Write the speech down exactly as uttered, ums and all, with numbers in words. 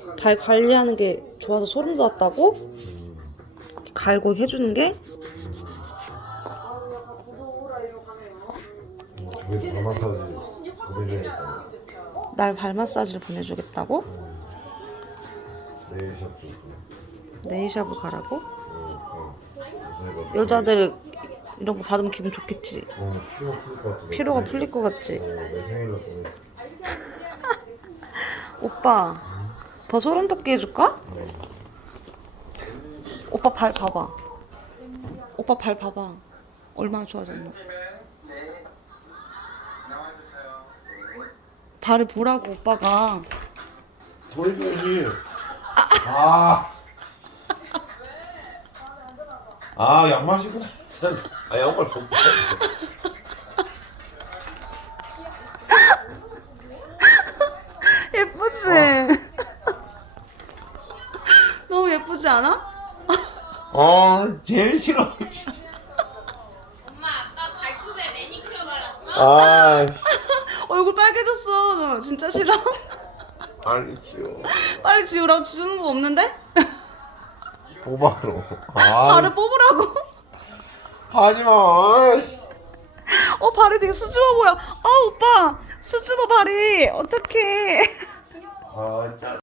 발 관리하는 게 좋아서 소름 돋았다고? 갈고 해주는 게? 저기 발 마사지 보내줘야겠다. 날 발 마사지를 보내주겠다고? 네일샵도 네일샵을 가라고? 어, 어. 여자들 이런 거 받으면 기분 좋겠지? 어, 피로가 풀릴 것 같아. 피로가 풀릴 것 같지? 어, 내 생일로 보내. 오빠 더 소름 돋게 해줄까? 오빠 발 봐봐. 오빠 발 봐봐. 얼마나 좋아졌나. 발을 보라고 오빠가. 더 해줘야지. 아. 아, 양말 신고 다 아, 양말 벗고. 예쁘지? 너무 예쁘지 않아? 아, 제일 싫어. 엄마 아까 발톱에 매니큐어 발랐어? 아, 얼굴 빨개졌어. 너 진짜 싫어? 빨리 지워. 빨리 지우라고 지우는 거 없는데? 도바로. 아, 발을 뽑으라고? 하지 마. 어 발이 되게 수줍어 보여. 아 오빠 수줍어 발이. 어떡해. 아, 짜.